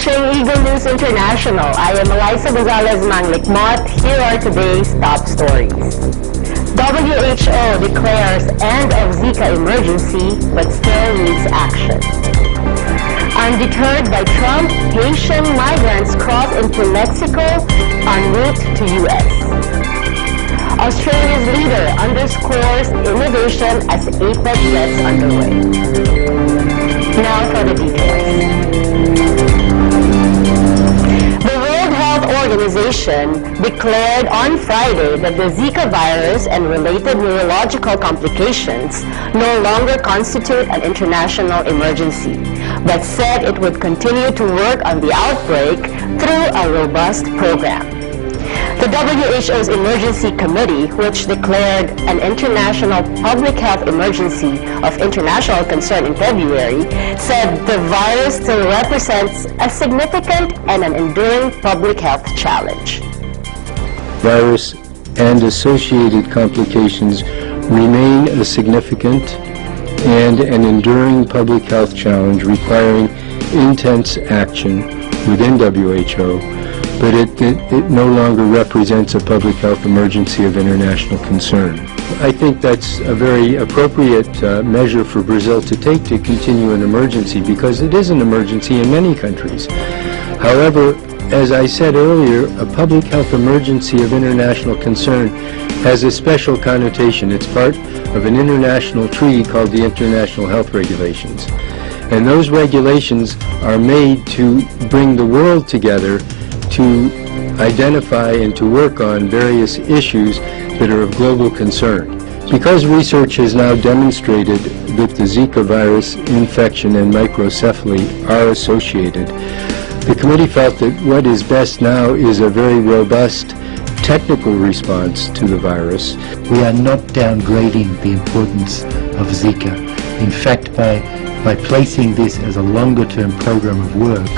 watching Eagle News International. I am Eliza Gonzalez Manglikmot. Here are today's top stories. WHO declares end of Zika emergency, but still needs action. Undeterred by Trump, Haitian migrants cross into Mexico en route to U.S. Australia's leader underscores innovation as APEC gets underway. Now for the details. The World Health Organization declared on Friday that the Zika virus and related neurological complications no longer constitute an international emergency, but said it would continue to work on the outbreak through a robust program. The WHO's Emergency Committee, which declared an international public health emergency of international concern in February, said the virus still represents a significant and an enduring public health challenge. Virus and associated complications remain a significant and an enduring public health challenge requiring intense action within WHO, but it no longer represents a public health emergency of international concern. I think that's a very appropriate measure for Brazil to take to continue an emergency, because it is an emergency in many countries. However, as I said earlier, a public health emergency of international concern has a special connotation. It's part of an international treaty called the International Health Regulations. And those regulations are made to bring the world together to identify and to work on various issues that are of global concern. Because research has now demonstrated that the Zika virus infection and microcephaly are associated, the committee felt that what is best now is a very robust technical response to the virus. We are not downgrading the importance of Zika. In fact, by placing this as a longer-term program of work,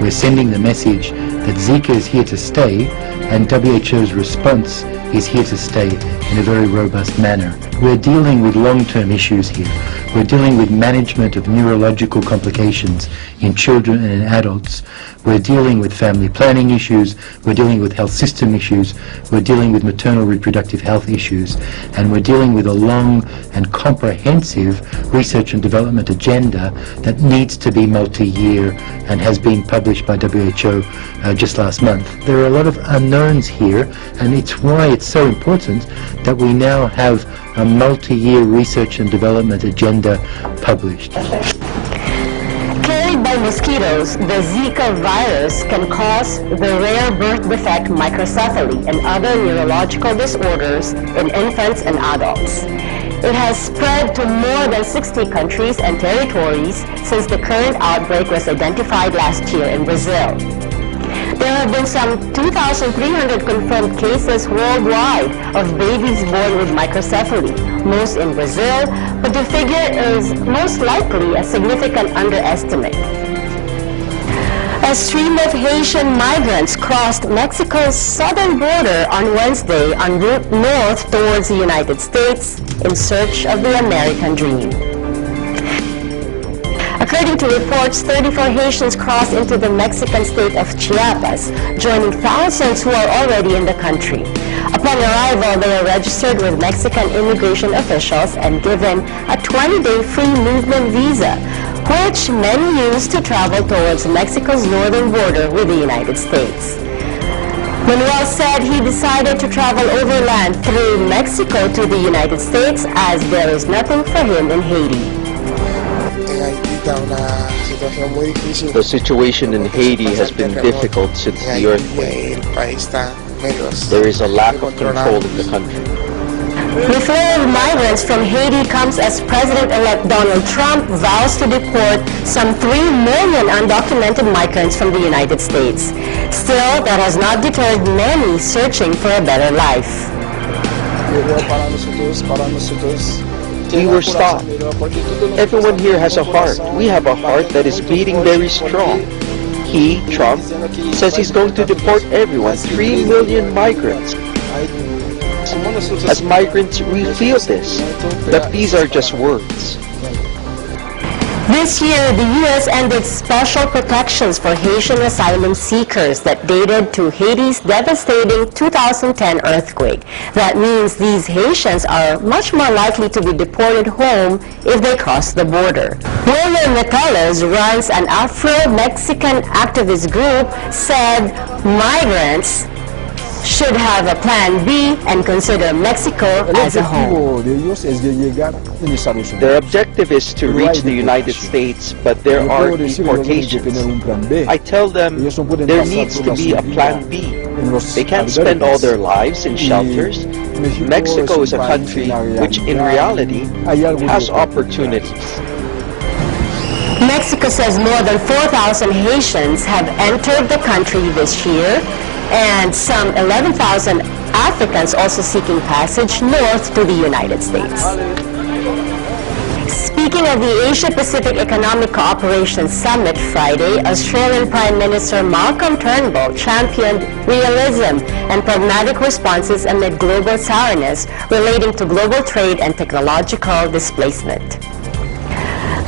we're sending the message that Zika is here to stay, and WHO's response is here to stay in a very robust manner. We're dealing with long-term issues here. We're dealing with management of neurological complications in children and in adults. We're dealing with family planning issues. We're dealing with health system issues. We're dealing with maternal reproductive health issues. And we're dealing with a long and comprehensive research and development agenda that needs to be multi-year and has been published by WHO just last month. There are a lot of unknowns here, and it's why it's so important that we now have a multi-year research and development agenda published. Carried by mosquitoes, the Zika virus can cause the rare birth defect microcephaly and other neurological disorders in infants and adults. It has spread to more than 60 countries and territories since the current outbreak was identified last year in Brazil. There have been some 2,300 confirmed cases worldwide of babies born with microcephaly, most in Brazil, but the figure is most likely a significant underestimate. A stream of Haitian migrants crossed Mexico's southern border on Wednesday en route north towards the United States in search of the American dream. According to reports, 34 Haitians crossed into the Mexican state of Chiapas, joining thousands who are already in the country. Upon arrival, they are registered with Mexican immigration officials and given a 20-day free movement visa, which many use to travel towards Mexico's northern border with the United States. Manuel said he decided to travel overland through Mexico to the United States as there is nothing for him in Haiti. The situation in Haiti has been difficult since the earthquake. There is a lack of control in the country. The flow of migrants from Haiti comes as President-elect Donald Trump vows to deport some 3 million undocumented migrants from the United States. Still, that has not deterred many searching for a better life. We were stopped. Everyone here has a heart. We have a heart that is beating very strong. He, Trump, says he's going to deport everyone, 3 million migrants. As migrants, we feel this, that these are just words. This year, the U.S. ended special protections for Haitian asylum seekers that dated to Haiti's devastating 2010 earthquake. That means these Haitians are much more likely to be deported home if they cross the border. William Metellus runs an Afro-Mexican activist group, said migrants should have a plan B and consider Mexico as a home. Their objective is to reach the United States, but there are deportations. I tell them there needs to be a plan B. They can't spend all their lives in shelters. Mexico is a country which in reality has opportunities. Mexico says more than 4,000 Haitians have entered the country this year, and some 11,000 Africans also seeking passage north to the United States. Speaking of the Asia-Pacific Economic Cooperation Summit Friday, Australian Prime Minister Malcolm Turnbull championed realism and pragmatic responses amid global sourness relating to global trade and technological displacement.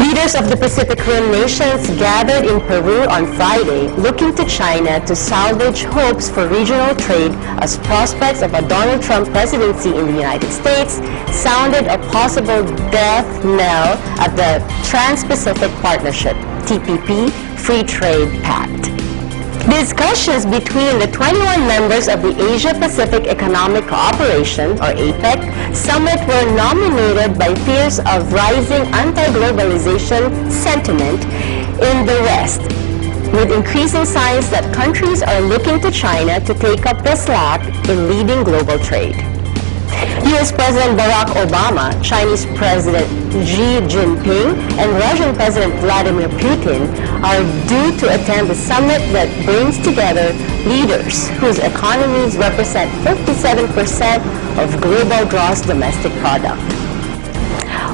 Leaders of the Pacific Rim nations gathered in Peru on Friday, looking to China to salvage hopes for regional trade as prospects of a Donald Trump presidency in the United States sounded a possible death knell at the Trans-Pacific Partnership, TPP, Free Trade Pact. Discussions between the 21 members of the Asia-Pacific Economic Cooperation, or APEC, summit were dominated by fears of rising anti-globalization sentiment in the West, with increasing signs that countries are looking to China to take up the slack in leading global trade. U.S. President Barack Obama, Chinese President Xi Jinping, and Russian President Vladimir Putin are due to attend the summit that brings together leaders whose economies represent 57% of global gross domestic product.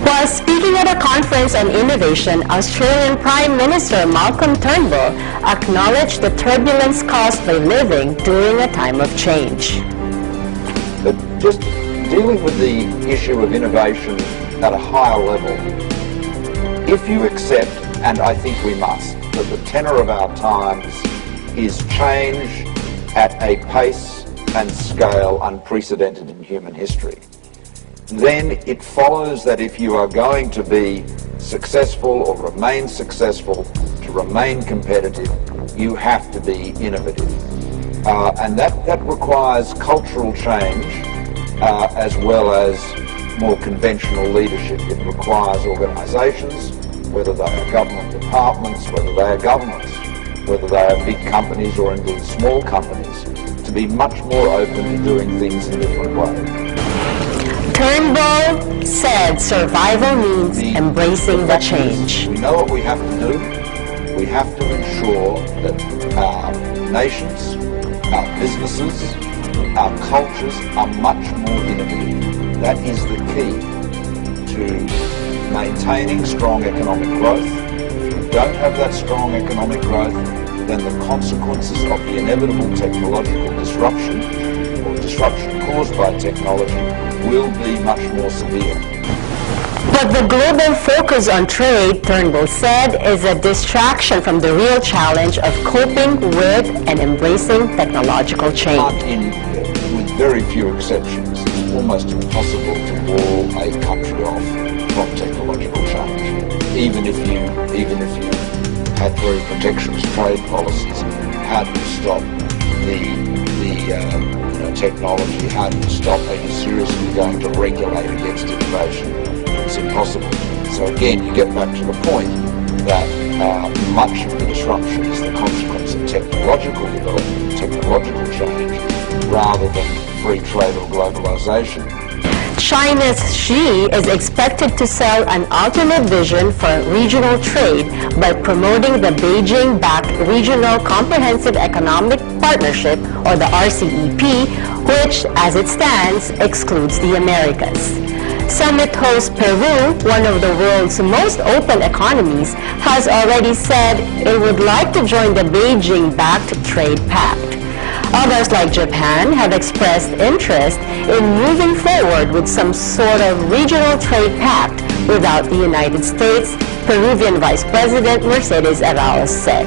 While speaking at a conference on innovation, Australian Prime Minister Malcolm Turnbull acknowledged the turbulence caused by living during a time of change. But just dealing with the issue of innovation at a higher level, if you accept, and I think we must, that the tenor of our times is change at a pace and scale unprecedented in human history, then it follows that if you are going to be successful or remain successful, to remain competitive, you have to be innovative. And that requires cultural change as well as more conventional leadership. It requires organisations, whether they are government departments, whether they are governments, whether they are big companies or indeed small companies, to be much more open to doing things in different ways. Turnbull said survival means embracing the change. We know what we have to do. We have to ensure that our nations, our businesses, our cultures are much more innovative. That is the key to maintaining strong economic growth. If you don't have that strong economic growth, then the consequences of the inevitable technological disruption or disruption caused by technology will be much more severe. But the global focus on trade, Turnbull said, is a distraction from the real challenge of coping with and embracing technological change. With very few exceptions, it's almost impossible to wall a country off from technological change. Even if you had very protectionist trade policies, how do you stop the technology? How do you stop? Are you seriously going to regulate against innovation? It's impossible. So again, you get back to the point that much of the disruption is the consequence of technological development, technological change, rather than free trade or globalization. China's Xi is expected to sell an alternate vision for regional trade by promoting the Beijing-backed Regional Comprehensive Economic Partnership, or the RCEP, which, as it stands, excludes the Americas. Summit host Peru, one of the world's most open economies, has already said it would like to join the Beijing-backed trade pact. Others, like Japan, have expressed interest in moving forward with some sort of regional trade pact without the United States, Peruvian Vice President Mercedes Arauz said.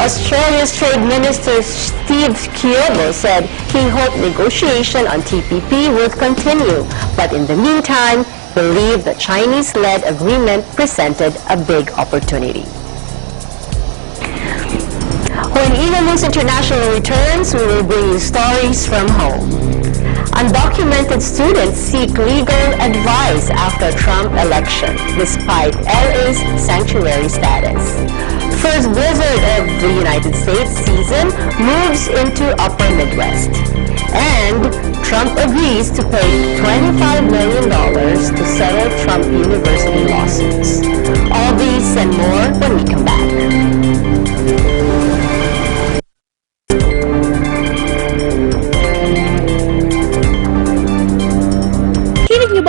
Australia's Trade Minister Steve Kiobo said he hoped negotiation on TPP would continue, but in the meantime, believed the Chinese-led agreement presented a big opportunity. When Eagle News International returns, we will bring you stories from home. Undocumented students seek legal advice after Trump election, despite LA's sanctuary status. First blizzard of the United States season moves into Upper Midwest. And Trump agrees to pay $25 million to settle Trump University lawsuits. All these and more when we come back.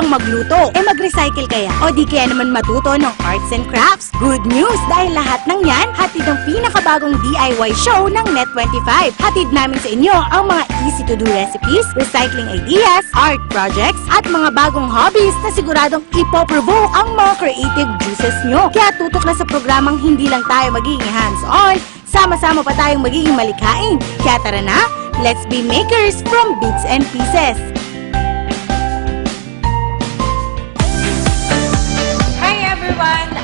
Magluto, mag-recycle kaya o di kaya naman matuto ng arts and crafts. Good news dahil lahat ng yan hatid ng pinakabagong DIY show ng Net25. Hatid namin sa inyo ang mga easy-to-do recipes, recycling ideas, art projects at mga bagong hobbies na siguradong ipoprovoke ang mga creative juices nyo. Kaya tutok na sa programang hindi lang tayo magiging hands-on, sama-sama pa tayong magiging malikhain. Kaya tara na, let's be makers from bits and pieces.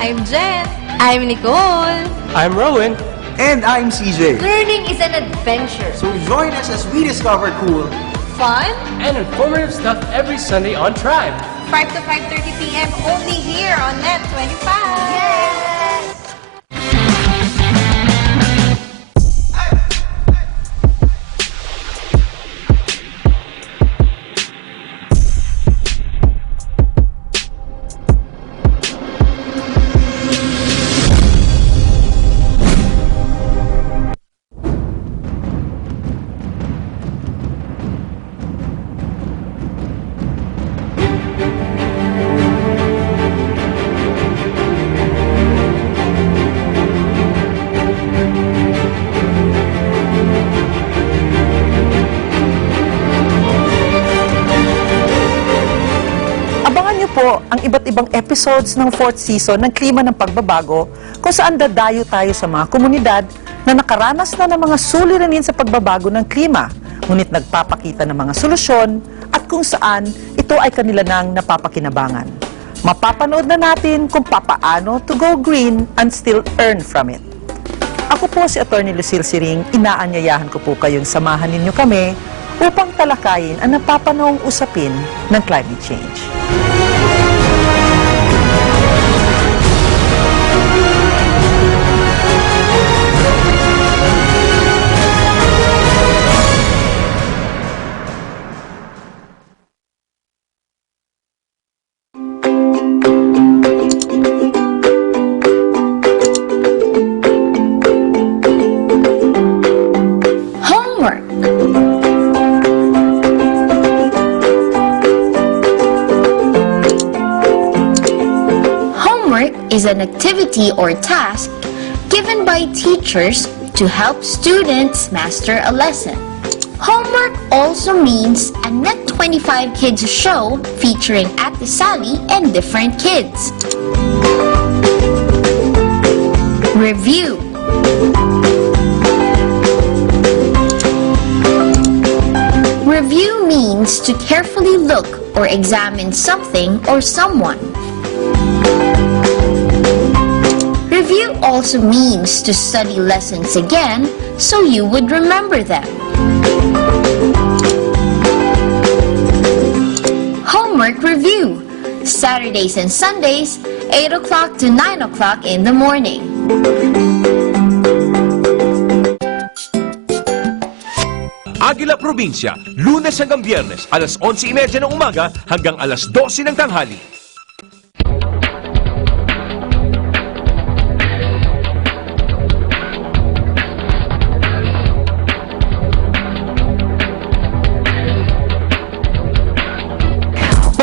I'm Jen. I'm Nicole. I'm Rowan. And I'm CJ. Learning is an adventure. So join us as we discover cool, fun, and informative stuff every Sunday on Tribe. 5 to 5:30 p.m. only here on Net25. Yes! Ang iba't ibang episodes ng 4th season ng Klima ng Pagbabago kung saan dadayo tayo sa mga komunidad na nakaranas na ng mga suliranin sa pagbabago ng klima, ngunit nagpapakita ng mga solusyon at kung saan ito ay kanila nang napapakinabangan. Mapapanood na natin kung papaano to go green and still earn from it. Ako po si Atty. Lucille Siring, inaanyayahan ko po kayong samahan ninyo kami upang talakayin ang napapanahong usapin ng climate change. Is an activity or task given by teachers to help students master a lesson. Homework also means a Net25 Kids show featuring Ate Sally and different kids. Review. Review means to carefully look or examine something or someone. Review also means to study lessons again so you would remember them. Homework review, Saturdays and Sundays, 8 o'clock to 9 o'clock in the morning. Aguila Provincia, Lunes hanggang Biyernes, alas 11:30 ng umaga hanggang alas 12 ng tanghali.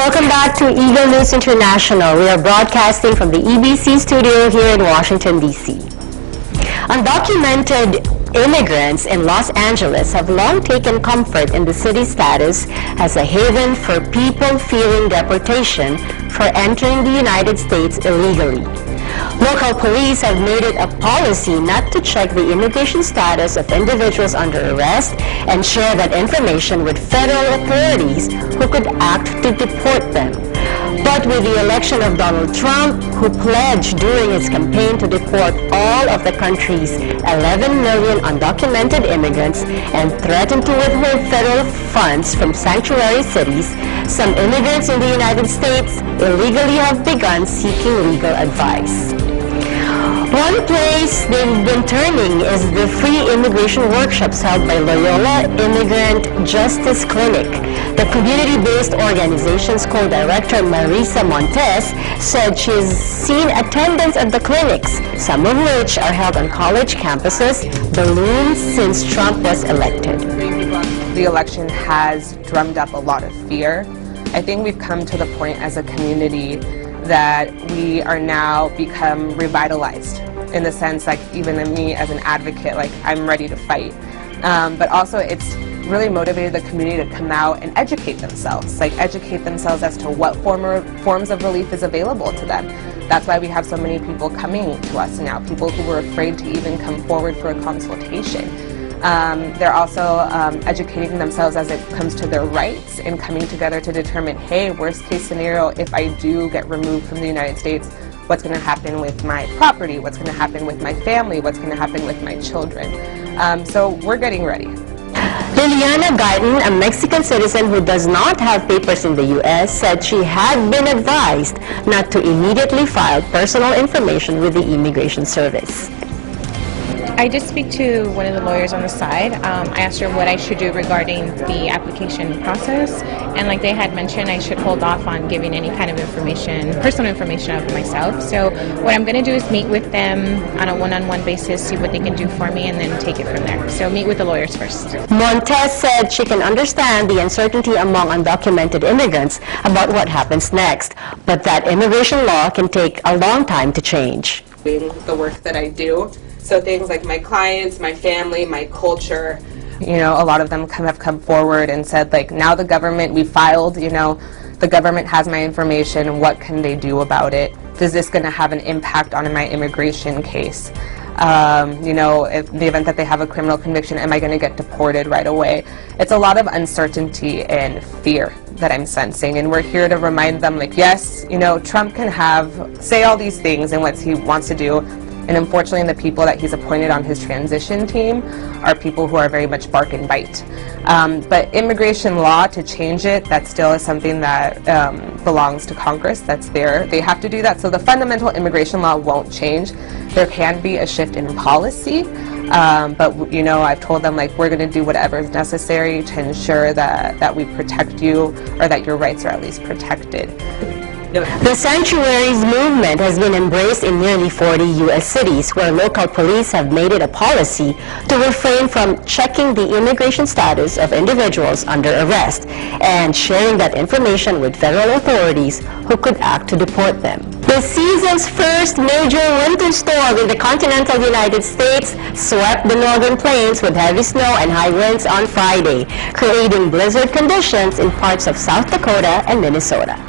Welcome back to Eagle News International. We are broadcasting from the EBC studio here in Washington, D.C. Undocumented Immigrants in Los Angeles have long taken comfort in the city's status as a haven for people fearing deportation for entering the United States illegally. Local police have made it a policy not to check the immigration status of individuals under arrest and share that information with federal authorities who could act to deport them. But with the election of Donald Trump, who pledged during his campaign to deport all of the country's 11 million undocumented immigrants and threatened to withhold federal funds from sanctuary cities, some immigrants in the United States illegally have begun seeking legal advice. One place they've been turning is the free immigration workshops held by Loyola Immigrant Justice Clinic. The community-based organization's co-director Marisa Montes said she's seen attendance at the clinics, some of which are held on college campuses, ballooned since Trump was elected. The election has drummed up a lot of fear. I think we've come to the point as a community that we are now become revitalized in the sense, like, even me as an advocate, like, I'm ready to fight. But also it's really motivated the community to come out and educate themselves as to what forms of relief is available to them. That's why we have so many people coming to us now, people who were afraid to even come forward for a consultation. They're also educating themselves as it comes to their rights and coming together to determine, hey, worst case scenario, if I do get removed from the United States, what's going to happen with my property, what's going to happen with my family, what's going to happen with my children. So we're getting ready. Liliana Guyton, a Mexican citizen who does not have papers in the U.S., said she had been advised not to immediately file personal information with the Immigration Service. I did speak to one of the lawyers on the side. I asked her what I should do regarding the application process, and like they had mentioned, I should hold off on giving any kind of information, personal information of myself. So what I'm going to do is meet with them on a one-on-one basis, see what they can do for me, and then take it from there. So meet with the lawyers first. Montes said she can understand the uncertainty among undocumented immigrants about what happens next, but that immigration law can take a long time to change. The work that I do. So things like my clients, my family, my culture, you know, a lot of them have come forward and said, like, now the government, we filed, you know, the government has my information, what can they do about it? Is this going to have an impact on my immigration case? You know, if the event that they have a criminal conviction, am I going to get deported right away? It's a lot of uncertainty and fear that I'm sensing, and we're here to remind them, like, yes, you know, Trump can say all these things and what he wants to do, and unfortunately the people that he's appointed on his transition team are people who are very much bark and bite. But immigration law, to change it, that still is something that belongs to Congress. That's there. They have to do that. So the fundamental immigration law won't change. There can be a shift in policy, but you know, I've told them, like, we're going to do whatever is necessary to ensure that we protect you, or that your rights are at least protected. The sanctuaries movement has been embraced in nearly 40 U.S. cities, where local police have made it a policy to refrain from checking the immigration status of individuals under arrest and sharing that information with federal authorities who could act to deport them. The season's first major winter storm in the continental United States swept the northern plains with heavy snow and high winds on Friday, creating blizzard conditions in parts of South Dakota and Minnesota.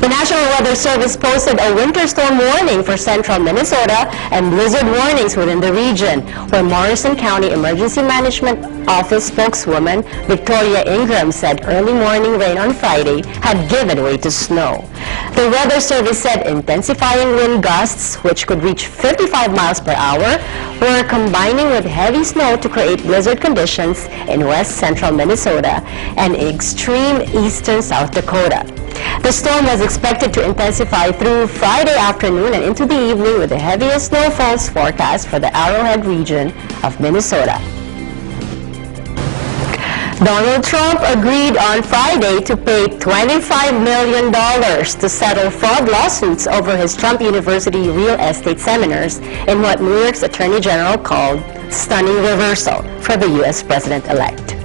The National Weather Service posted a winter storm warning for central Minnesota and blizzard warnings within the region, where Morrison County Emergency Management Office spokeswoman Victoria Ingram said early morning rain on Friday had given way to snow. The Weather Service said intensifying wind gusts, which could reach 55 miles per hour, were combining with heavy snow to create blizzard conditions in west central Minnesota and extreme eastern South Dakota. The storm was expected to intensify through Friday afternoon and into the evening, with the heaviest snowfalls forecast for the Arrowhead region of Minnesota. Donald Trump agreed on Friday to pay $25 million to settle fraud lawsuits over his Trump University real estate seminars in what New York's Attorney General called stunning reversal for the U.S. President-elect.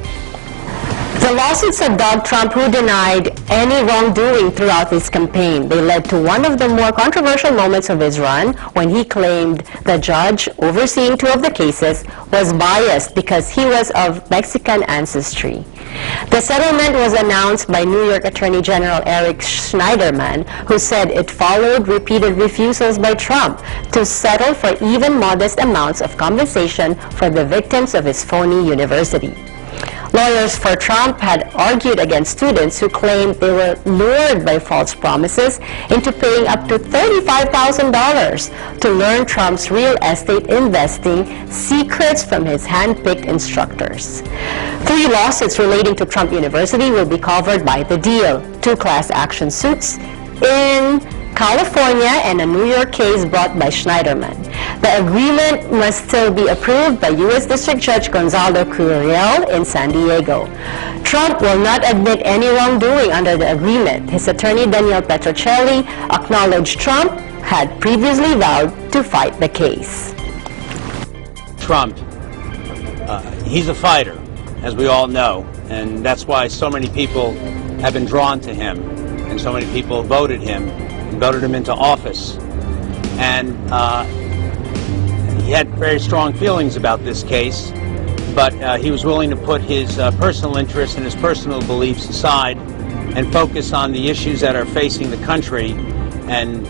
The lawsuits of Donald Trump, who denied any wrongdoing throughout his campaign, they led to one of the more controversial moments of his run when he claimed the judge overseeing 2 of the cases was biased because he was of Mexican ancestry. The settlement was announced by New York Attorney General Eric Schneiderman, who said it followed repeated refusals by Trump to settle for even modest amounts of compensation for the victims of his phony university. Lawyers for Trump had argued against students who claimed they were lured by false promises into paying up to $35,000 to learn Trump's real estate investing secrets from his hand-picked instructors. 3 lawsuits relating to Trump University will be covered by the deal: 2 class action suits in California and a New York case brought by Schneiderman. The agreement must still be approved by U.S. District Judge Gonzalo Curiel in San Diego. Trump will not admit any wrongdoing under the agreement. His attorney, Daniel Petrocelli, acknowledged Trump had previously vowed to fight the case. Trump, he's a fighter, as we all know, and that's why so many people have been drawn to him, and so many people voted him into office. And he had very strong feelings about this case, but he was willing to put his personal interests and his personal beliefs aside and focus on the issues that are facing the country and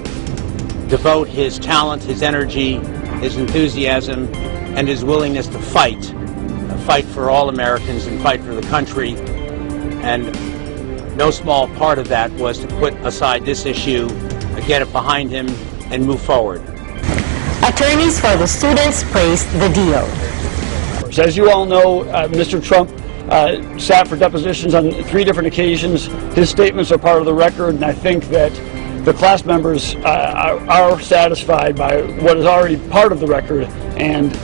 devote his talent, his energy, his enthusiasm, and his willingness to fight for all Americans and fight for the country. And no small part of that was to put aside this issue, get it behind him, and move forward. Attorneys for the students praised the deal. As you all know, Mr. Trump sat for depositions on 3 different occasions. His statements are part of the record, and I think that the class members are satisfied by what is already part of the record, and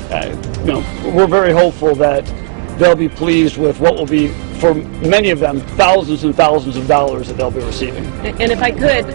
we're very hopeful that they'll be pleased with what will be, for many of them, thousands and thousands of dollars that they'll be receiving. And if I could,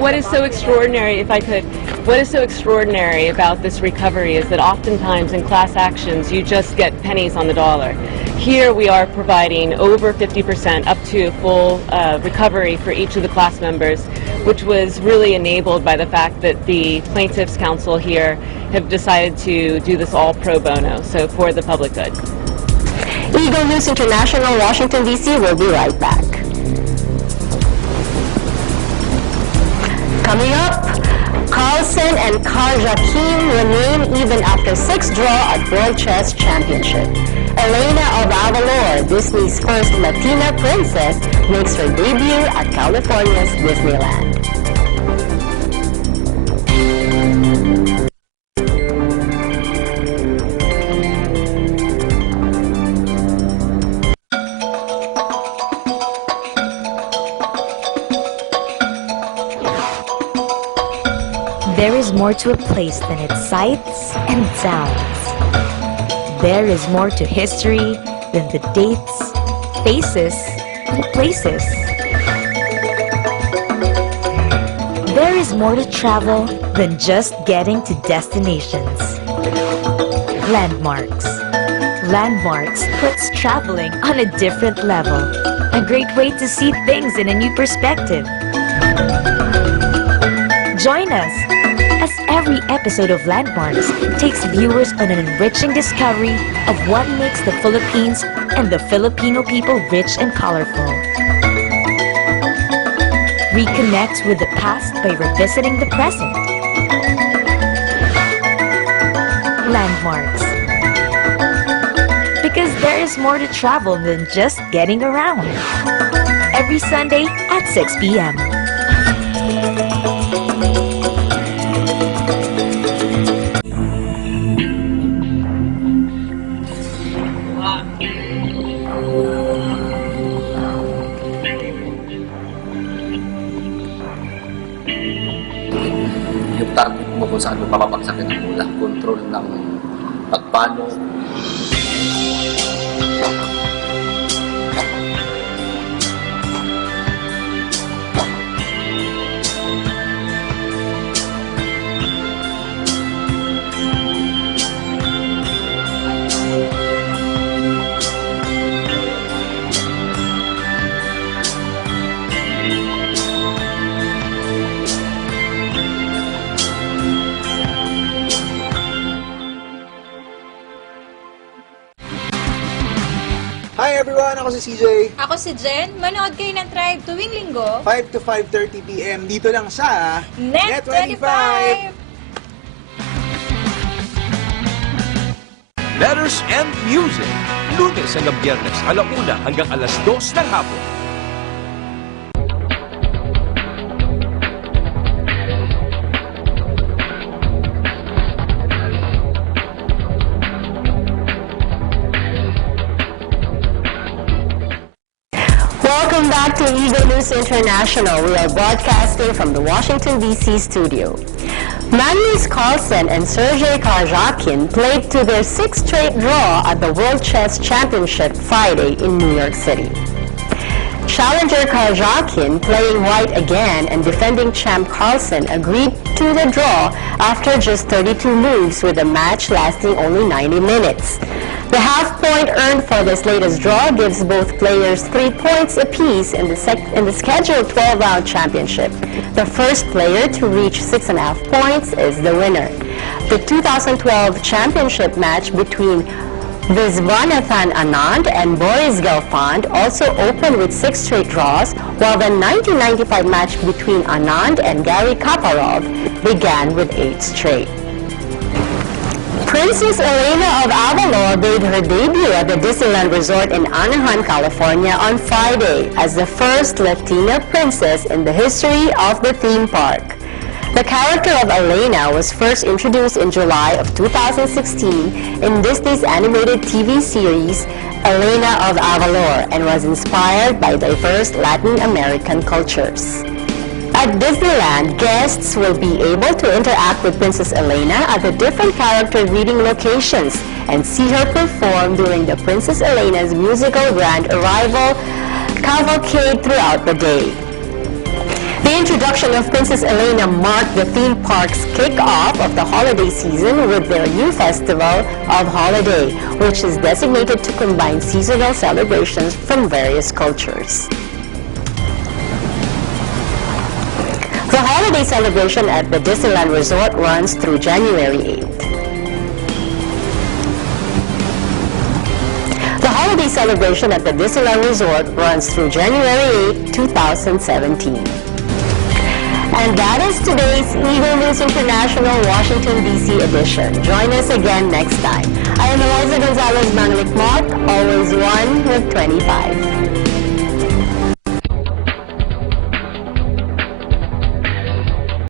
what is so extraordinary, what is so extraordinary about this recovery is that oftentimes in class actions you just get pennies on the dollar. Here we are providing over 50% up to full recovery for each of the class members, which was really enabled by the fact that the plaintiffs' counsel here have decided to do this all pro bono, so for the public good. Eagle News International, Washington, D.C. will be right back. Coming up, Carlsen and Karjakin remain even after 6th draw at World Chess Championship. Elena of Avalor, Disney's first Latina princess, makes her debut at California's Disneyland. There is more to a place than its sights and sounds. There is more to history than the dates, faces, and places. There is more to travel than just getting to destinations. Landmarks. Landmarks puts traveling on a different level. A great way to see things in a new perspective. Join us as every episode of Landmarks takes viewers on an enriching discovery of what makes the Philippines and the Filipino people rich and colorful. Reconnect with the past by revisiting the present. Landmarks. Because there is more to travel than just getting around. Every Sunday at 6 p.m. Target mo kung saan mo papapagsakin ang bola. Control ng pagpano. everyone! Ako si CJ. Ako si Jen. Manood kayo ng Tribe tuwing linggo. 5 to 5:30 p.m. dito lang sa Net25! Letters and Music. Lunes hanggang Biyernes, 1 hanggang 2 ng hapon. Welcome back to Eagle News International. We are broadcasting from the Washington, D.C. studio. Magnus Carlsen and Sergei Karjakin played to their 6th straight draw at the World Chess Championship Friday in New York City. Challenger Karjakin, playing white again, and defending champ Carlsen agreed to the draw after just 32 moves, with the match lasting only 90 minutes. The half point earned for this latest draw gives both players 3 points apiece in the scheduled 12-round championship. The first player to reach 6.5 points is the winner. The 2012 championship match between Viswanathan Anand and Boris Gelfand also opened with 6 straight draws, while the 1995 match between Anand and Garry Kasparov began with 8 straight. Princess Elena of Avalor made her debut at the Disneyland Resort in Anaheim, California on Friday as the first Latina princess in the history of the theme park. The character of Elena was first introduced in July of 2016 in Disney's animated TV series Elena of Avalor and was inspired by diverse Latin American cultures. At Disneyland, guests will be able to interact with Princess Elena at the different character reading locations and see her perform during the Princess Elena's musical grand arrival cavalcade throughout the day. The introduction of Princess Elena marked the theme park's kick-off of the holiday season with their new festival of Holiday, which is designated to combine seasonal celebrations from various cultures. The holiday celebration at the Disneyland Resort runs through January 8th. The holiday celebration at the Disneyland Resort runs through January 8, 2017. And that is today's Eagle News International Washington, D.C. edition. Join us again next time. I am Eliza Gonzalez Manglikmot, always 1 with 25.